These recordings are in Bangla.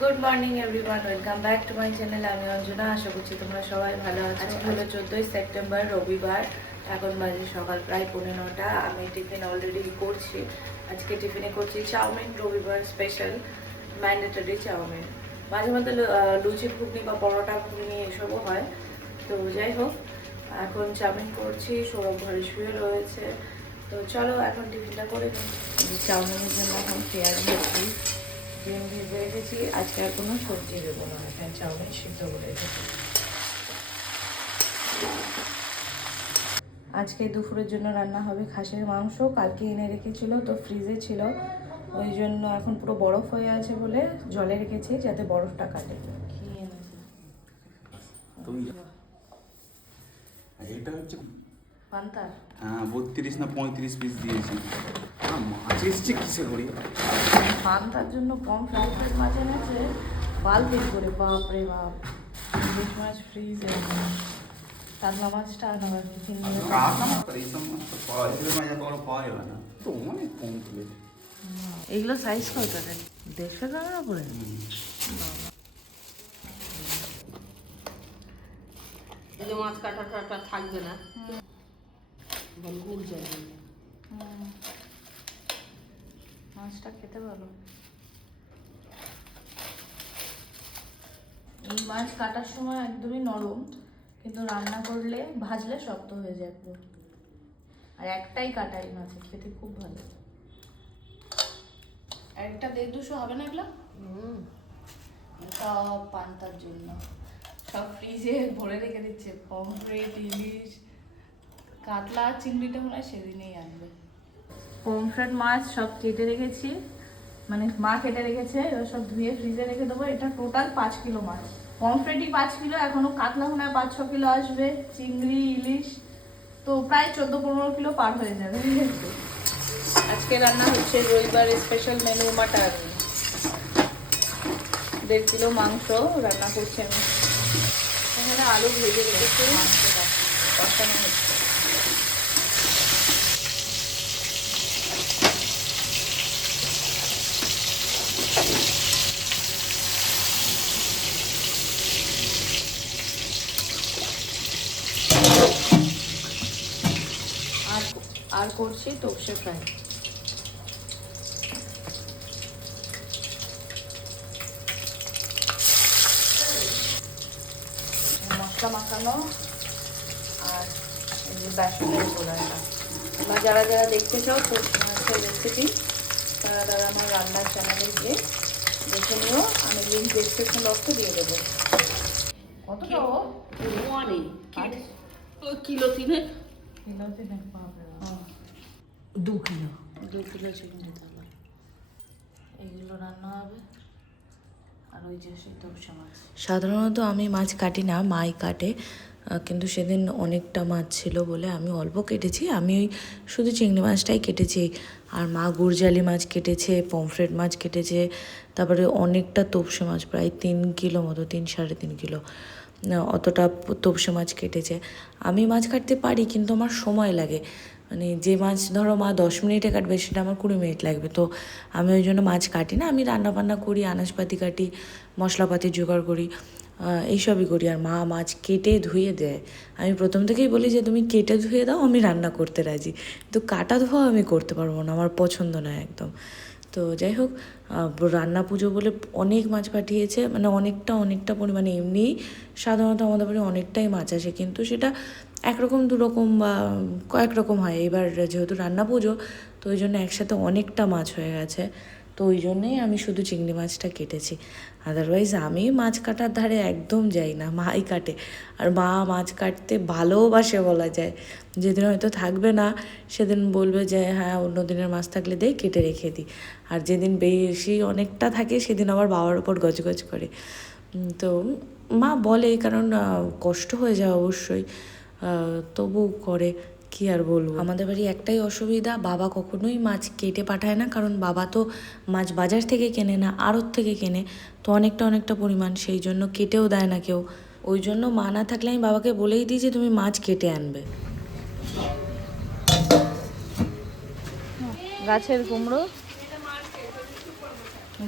Good morning everyone welcome back to my channel আমি অঞ্জনা আশা করছি তোমরা সবাই ভালো আছো। আজকে হলো চোদ্দোই সেপ্টেম্বর রবিবার। এখন বাজে সকাল প্রায় পৌনে নটা। আমি টিফিন অলরেডি করছি। আজকে টিফিনে করছি চাউমিন রবিবার স্পেশাল ম্যান্ডেটরি চাউমিন। মাঝে মধ্যে লুচি ঘুগনি বা পরোটা ঘুগনি এসবও হয়। তো যাই হোক এখন চাউমিন করছি। সৌরভ ঘরে শুয়ে রয়েছে। তো চলো এখন টিফিনটা করে নিই। চাউমিনের জন্য এখন পেঁয়াজ ভেজছি। ডিম ভিজে রেখেছি। আজকে আর কোনো সবজি দেবো না। এখানে চাউমিন সিদ্ধ করে রেখেছি। আজকে দুপুরের জন্য রান্না হবে খাসির মাংস। কালকে এনে রেখেছিল তো ফ্রিজে ছিল। ওই জন্য এখন পুরো বরফ হয়ে আছে বলে জলে রেখেছি যাতে বরফটা কাটে। এটা হচ্ছে পান্তার হ্যাঁ বত্রিশ না পঁয়ত্রিশ পিস দিয়েছি। মাছ এসছে কিসে করি পান্তার জন্য কম ফ্রাইড মাছ এনেছে। বালতি করে বাপ রে বাপ। ইলিশ মাছ ফ্রিজে কাতলা মাছটা আনা বাকি তিন এগুলো সাইজ কত রে? দেড়শো উপরে? এই যে মাছ কাটা টাটা থাকবে না। বল গুল যাবে। মাছটা খেতে ভালো এই মাছ কাটার সময় একদমই নরম কিন্তু রান্না করলে ভাজলে শক্ত হয়ে যায় পুরো। আর একটাই কাটা এই মাছের খেতে খুব ভালো। একটা দেড় দুশো হবে না এগুলো? সব পান্তার জন্য। সব ফ্রিজে ভরে রেখে দিচ্ছে। পমফ্রেট ইলিশ কাতলা চিংড়িটা মনে হয় সেদিনেই আনবে। পমফ্রেট মাছ সব কেটে রেখেছি। মানে মা কেটে রেখেছে, এবার সব ধুয়ে ফ্রিজে রেখে দেবো। এটা টোটাল পাঁচ কিলো মাছ। পমফ্রেটই পাঁচ কিলো এখনও কাতলা হয় পাঁচ ছ কিলো আসবে। চিংড়ি, ইলিশ, তো প্রায় চোদ্দ পনেরো কিলো পার হয়ে যাবে। আজকে রান্না হচ্ছে রবিবার স্পেশাল মেনু মাটন দেড় কিলো মাংস রান্না করছি আমি। এখানে আলু ভেজে রেখেছি। কষানো হচ্ছে আর আর করছি তোপসে ফ্রাই মশলা মাখানো আর বেসনের গোলাটা। বা যারা যারা দেখতে চাও মাছের রেসিপি তারা তারা আমার রান্নার চ্যানেলে গিয়ে দেখে নিও। আমি লিঙ্ক ডিসক্রিপশন বক্সে দিয়ে দেবো। কত অনেক কিলো তিনে কিলোতে দেখব দু কিলো। দু কিলো চিকেন নিতে হবে এইগুলো রান্না হবে। আর ওই যে তপসা মাছ। সাধারণত আমি মাছ কাটি না মাই কাটে। কিন্তু সেদিন অনেকটা মাছ ছিল বলে আমি অল্প কেটেছি। আমি ওই শুধু চিংড়ি মাছটাই কেটেছি। আর মা গুরজালি মাছ কেটেছে পমফ্রেট মাছ কেটেছে। তারপরে অনেকটা তোপসে মাছ প্রায় তিন কিলো মতো তিন সাড়ে তিন কিলো। অতটা তোপসে মাছ কেটেছে। আমি মাছ কাটতে পারি কিন্তু আমার সময় লাগে। মানে যে মাছ, ধরো মা দশ মিনিটে কাটবে, সেটা আমার কুড়ি মিনিট লাগবে। তো আমি ওই জন্য মাছ কাটি না, আমি রান্না বান্না করি, আনাজপাতি কাটি, মশলাপাতি জোগাড় করি এইসবই করি। আর মা মাছ কেটে ধুয়ে দেয়। আমি প্রথম থেকেই বলি যে, তুমি কেটে ধুয়ে দাও, আমি রান্না করতে রাজি। কিন্তু কাটা ধোয়া আমি করতে পারব না, আমার পছন্দ নয় একদম। তো যাই হোক রান্না পুজো বলে অনেক মাছ পাঠিয়েছে মানে অনেকটা অনেকটা পরিমাণে। এমনিই সাধারণত আমাদের বাড়ি অনেকটাই মাছ আসে, কিন্তু সেটা একরকম, দুরকম বা কয়েক রকম হয়। এবার যেহেতু রান্না পুজো, তো ওই জন্য একসাথে অনেকটা মাছ হয়ে গেছে। তো ওই জন্যেই আমি শুধু চিংড়ি মাছটা কেটেছি। আদারওয়াইজ আমি মাছ কাটার ধারে একদম যাই না, মাই কাটে। আর মা মাছ কাটতে ভালোবাসে বলা যায়। যেদিন হয়তো থাকবে না, সেদিন বলবে যে হ্যাঁ অন্য দিনের মাছ থাকলে দেই কেটে রেখে দিই আর যেদিন বেশি অনেকটা থাকে, সেদিন আবার বাবার ওপর গজগজ করে। তো মা বলে, কারণ কষ্ট হয়ে যায় অবশ্যই। তবু করে কি আর বলব? আমাদের বাড়ি একটাই অসুবিধা, বাবা কখনোই মাছ কেটে পাঠায় না, কারণ বাবা তো মাছ বাজার থেকে কেনে না, আড়ত থেকে কেনে, তো অনেকটা অনেকটা পরিমাণ, সেই জন্য কেটেও দেয় না কেউ। ওই জন্য মা না থাকলে আমি বাবাকে বলেই দিই যে তুমি মাছ কেটে আনবে। গাছের কুমড়ো?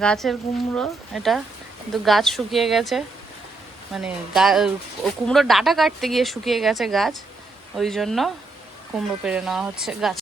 গাছের কুমড়ো, এটা কিন্তু গাছ শুকিয়ে গেছে। মানে কুমড়োর ডাটা কাটতে গিয়ে শুকিয়ে গেছে গাছ, ওই জন্য কুমড়ো পেরে নেওয়া হচ্ছে গাছ।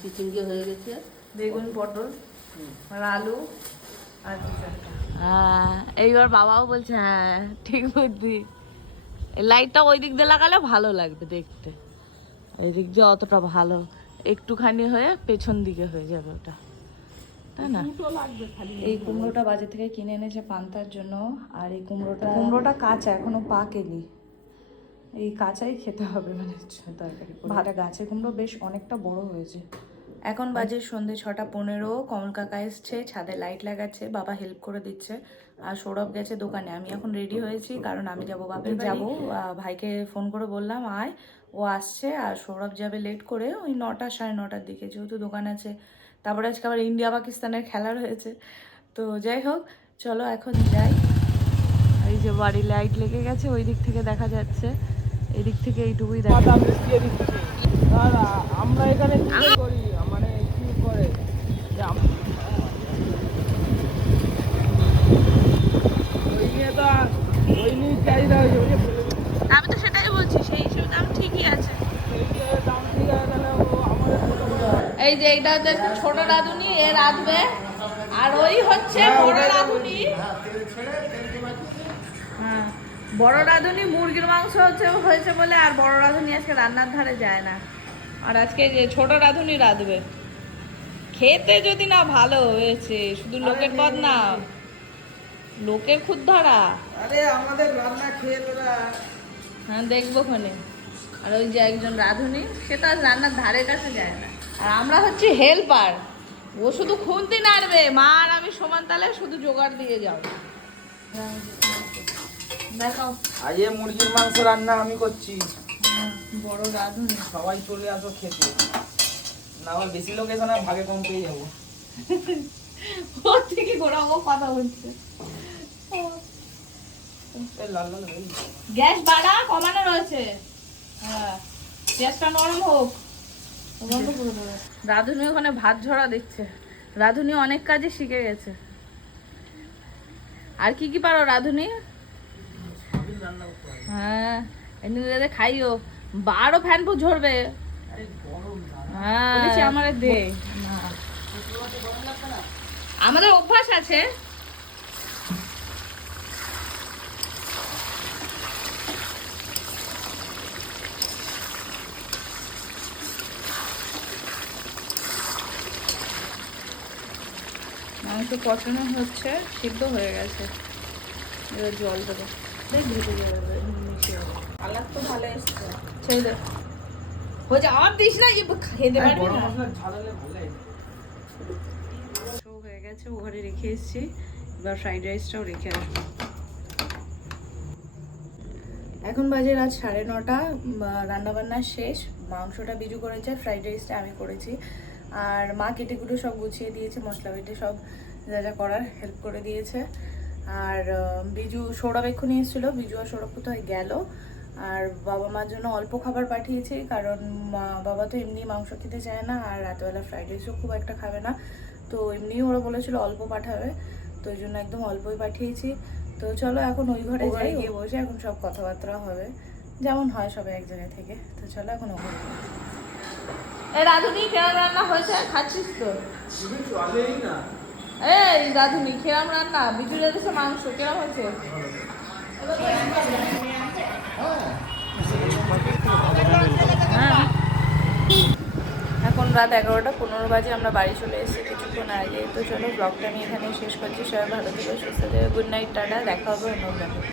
চিচিঙ্গে হয়ে গেছে। বেগুন পটল আর আলু আর হ্যাঁ এইবার বাবাও বলছে হ্যাঁ ঠিক বুদ্ধি। এই লাইটটা ওই দিক দিয়ে লাগালে ভালো লাগবে দেখতে। এই দিক দিয়ে অতটা ভালো একটুখানি হয়ে পেছন দিকে হয়ে যাবে ওটা। তাই না? এই কুমড়োটা বাজার থেকে কিনে এনেছে পান্তার জন্য আর এই কুমড়োটা কুমড়োটা কাঁচা এখনও পাকেনি। এই কাঁচাই খেতে হবে মানে তরকারি। ভাটা গাছের কুমড়ো বেশ অনেকটা বড় হয়েছে। এখন বাজে সন্ধে ছটা পনেরো কমল কাকা এসছে ছাদে লাইট লাগাচ্ছে বাবা হেল্প করে দিচ্ছে। আর সৌরভ গেছে দোকানে। আমি এখন রেডি হয়েছি কারণ আমি যাব বাপের যাব। ভাইকে ফোন করে বললাম আয়। ও আসছে আর সৌরভ যাবে লেট করে ওই নটা সাড়ে নটার দিকে যেহেতু দোকান আছে। তারপরে আজকে আবার ইন্ডিয়া পাকিস্তানের খেলা রয়েছে। তো যাই হোক চলো এখন যাই। এই যে বাড়ি লাইট লেগে গেছে ওই দিক থেকে দেখা যাচ্ছে। এদিক দিক থেকে এইটুকুই দেখা আমরা এখানে করি? আম- তো সেটাই বলছি সেই হিসেবে দাম ঠিকই আছে। এই যে এইটা হচ্ছে একটা ছোট রাঁধুনি এ রাঁধবে। আর ওই হচ্ছে বড় রাঁধুনি। হ্যাঁ বড় রাঁধুনি মুরগির মাংস হচ্ছে হয়েছে বলে আর বড় রাঁধুনি আজকে রান্নার ধারে যায় না। আর আজকে যে ছোট রাঁধুনি রাঁধবে। খেতে যদি না ভালো হয়েছে শুধু লোকের বদনাম। লোকের খুদ ধরা আরে আমাদের রান্না খেয়ে তোরা। হ্যাঁ দেখব খনে আর ওই যে একজন রাঁধুনি সে তো আর রান্নার ধারে কাছে যায় না। আর আমরা হচ্ছে হেল্পার। ও শুধু খুন্তি নাড়বে মা আর আমি সমান তালে শুধু জোগাড় দিয়ে যাও দেখাও। আজ এ মুরগির মাংস রান্না আমি করছি। বড় রাঁধুনি। সবাই চলে আসো খেতে। না আবার বেশি লোক এখানে ভাগে কম পেয়ে যাব। ওর থেকে ঘোরাবো কথা বলছে। এই লাল লাল গ্যাস বাড়া কমানো রয়েছে। হ্যাঁ গ্যাসটা নরম হোক। রাধুনি ওখানে ভাত ঝরা দিচ্ছে রাধুনি অনেক কাজে শিখে গেছে। আর কি কি পারো রাধুনি? হ্যাঁ এমনি খাইও। বারো ফ্যান পু ঝরবে। হ্যাঁ। আমার দে। আমাদের অভ্যাস আছে। মাংস কষানো হচ্ছে সিদ্ধ হয়ে গেছে। এবার জল দেবো। ঢেকে যাবে কালার তো ভালো এসছে। ছেড়ে হয়েছে আর দিস না খেতে পারবি না। হয়ে গেছে ও ঘরে রেখে এসেছি। এবার ফ্রাইড রাইসটাও রেখে আসব। এখন বাজে রাত সাড়ে নটা রান্না বান্না শেষ। মাংসটা বিজু করেছে ফ্রাইড রাইসটা আমি করেছি। আর মা কেটে কুটে সব গুছিয়ে দিয়েছে মশলা বেটে সব যা যা করার হেল্প করে দিয়েছে। আর আহ, বিজু সৌরভ এক্ষুনি এসেছিল। বিজু আর সৌরভ কোথায় গেল? আর বাবা মার জন্য অল্প খাবার পাঠিয়েছি কারণ মা বাবা তো এমনি মাংস খেতে চায় না আর রাতবেলা ফ্রাইড রাইসও খুব একটা খাবে না। তো এমনিই ওরা বলেছিল অল্প পাঠাবে তো ওই জন্য একদম অল্পই পাঠিয়েছি। তো চলো এখন ওই ঘরে যাই গিয়ে বসে এখন সব কথাবার্তা হবে। যেমন হয় সবাই এক জায়গায় থেকে। তো চলো এখন ওখানে এ রাধুনি কেমন রান্না হয়েছে? খাচ্ছিস তো? চলেই না। এই রাধুনি কেরম রান্না? বিজু রেখেছে মাংস কেরম হয়েছে? হ্যাঁ। এখন রাত এগারোটা, পনেরো বাজে আমরা বাড়ি চলে এসেছি কিছুক্ষণ আগে। তো চলো ব্লগটা আমি এখানে শেষ করছি। সবাই ভালো থেকে, সুস্থ থেকে গুড নাইট টাটা, দেখা হবে অন্য